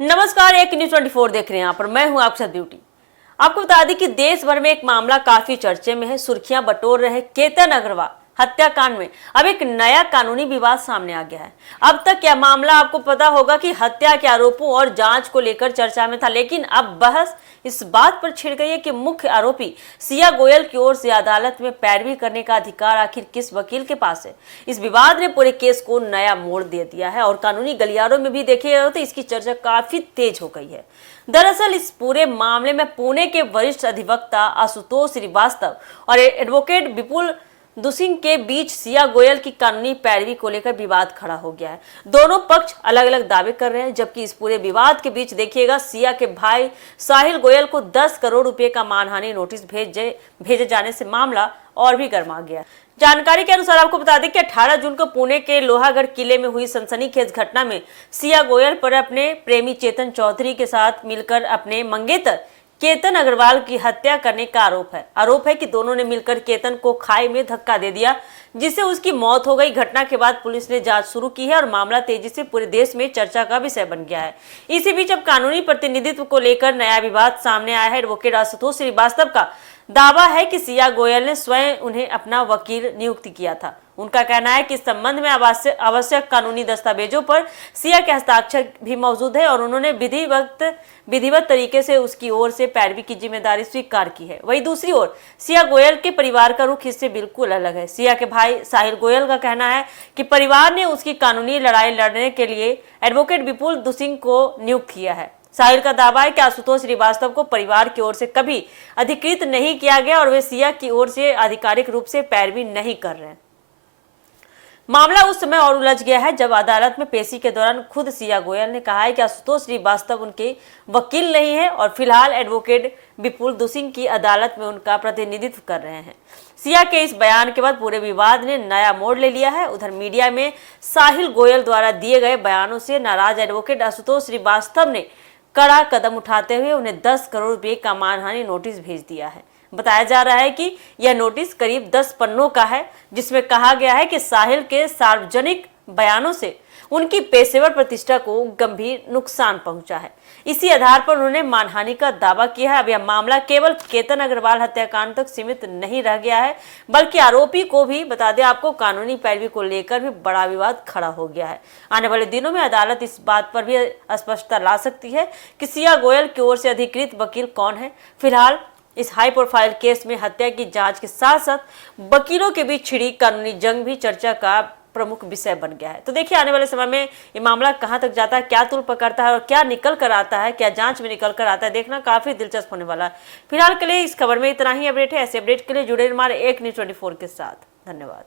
नमस्कार, एक न्यूज 24 देख रहे हैं। यहाँ पर मैं हूं आपके साथ ब्यूटी। आपको बता दें कि देश भर में एक मामला काफी चर्चे में है। सुर्खियां बटोर रहे केतन अग्रवाल हत्याकांड में अब एक नया कानूनी विवाद सामने आ गया है। अब तक यह मामला आपको पता होगा कि हत्या के आरोपों और जांच को लेकर चर्चा में था, लेकिन अब बहस इस बात पर छिड़ गई है कि मुख्य आरोपी सिया गोयल की ओर से अदालत में पैरवी करने का अधिकार आखिर किस वकील के पास है। इस विवाद ने पूरे केस को नया मोड़ दे दिया है और कानूनी गलियारों में भी देखे गए तो इसकी चर्चा काफी तेज हो गई है। दरअसल इस पूरे मामले में पुणे के वरिष्ठ अधिवक्ता आशुतोष श्रीवास्तव और एडवोकेट विपुल दुसिंग के बीच सिया गोयल की कानूनी पैरवी को लेकर विवाद खड़ा हो गया है। दोनों पक्ष अलग अलग दावे कर रहे हैं, जबकि इस पूरे विवाद के बीच देखिएगा सिया के भाई साहिल गोयल को 10 करोड़ रुपए का मानहानि नोटिस भेजे जाने से मामला और भी गर्मा गया। जानकारी के अनुसार आपको बता दें कि 18 जून को पुणे के लोहागढ़ किले में हुई सनसनीखेज घटना में सिया गोयल पर अपने प्रेमी चेतन चौधरी के साथ मिलकर अपने मंगेतर केतन अग्रवाल की हत्या करने का आरोप है कि दोनों ने मिलकर केतन को खाई में धक्का दे दिया, जिससे उसकी मौत हो गई। घटना के बाद पुलिस ने जांच शुरू की है और मामला तेजी से पूरे देश में चर्चा का विषय बन गया है। इसी बीच अब कानूनी प्रतिनिधित्व को लेकर नया विवाद सामने आया है। एडवोकेट आशुतोष श्रीवास्तव का दावा है कि सिया गोयल ने स्वयं उन्हें अपना वकील नियुक्त किया था। उनका कहना है कि इस संबंध में आवश्यक कानूनी दस्तावेजों पर सिया के हस्ताक्षर भी मौजूद है और उन्होंने विधिवत तरीके से उसकी ओर से पैरवी की जिम्मेदारी स्वीकार की है। वहीं दूसरी ओर सिया गोयल के परिवार का रुख इससे बिल्कुल अलग है। सिया के भाई साहिल गोयल का कहना है कि परिवार ने उसकी कानूनी लड़ाई लड़ने के लिए एडवोकेट विपुल दुसिंग को नियुक्त किया है। साहिल का दावा है कि आशुतोष श्रीवास्तव को परिवार की ओर से कभी अधिकृत नहीं किया गया और वे सिया की ओर से आधिकारिक रूप से पैरवी नहीं कर रहे हैं। मामला उस समय और उलझ गया है जब अदालत में पेशी के दौरान खुद सिया गोयल ने कहा है कि आशुतोष श्रीवास्तव उनके वकील नहीं है और फिलहाल एडवोकेट विपुल दुसिंग की अदालत में उनका प्रतिनिधित्व कर रहे हैं। सिया के इस बयान के बाद पूरे विवाद ने नया मोड़ ले लिया है। उधर मीडिया में साहिल गोयल द्वारा दिए गए बयानों से नाराज एडवोकेट आशुतोष श्रीवास्तव ने कड़ा कदम उठाते हुए उन्हें 10 करोड़ रुपए का मानहानि नोटिस भेज दिया है। बताया जा रहा है कि यह नोटिस करीब 10 पन्नों का है, जिसमें कहा गया है कि साहिल के सार्वजनिक बयानों से उनकी पेशेवर प्रतिष्ठा को गंभीर नुकसान पहुंचा है। इसी आधार पर उन्होंने मानहानि का दावा किया है। अब यह मामला केवल केतन अग्रवाल हत्याकांड तक सीमित नहीं रह गया है, बल्कि आरोपी को भी बता दें आपको कानूनी पैरवी को लेकर भी बड़ा विवाद खड़ा हो गया है। आने वाले दिनों में अदालत इस बात पर भी स्पष्टता ला सकती है कि सिया गोयल की ओर से अधिकृत वकील कौन है। फिलहाल इस हाई प्रोफाइल केस में हत्या की जांच के साथ साथ वकीलों के बीच छिड़ी कानूनी जंग भी चर्चा का प्रमुख विषय बन गया है। तो देखिए आने वाले समय में ये मामला कहां तक जाता है, क्या तूल पकड़ता है और क्या निकल कर आता है, क्या जांच में निकल कर आता है, देखना काफी दिलचस्प होने वाला है। फिलहाल के लिए इस खबर में इतना ही अपडेट है। ऐसे अपडेट के लिए जुड़े हमारे एक न्यूज 24 के साथ। धन्यवाद।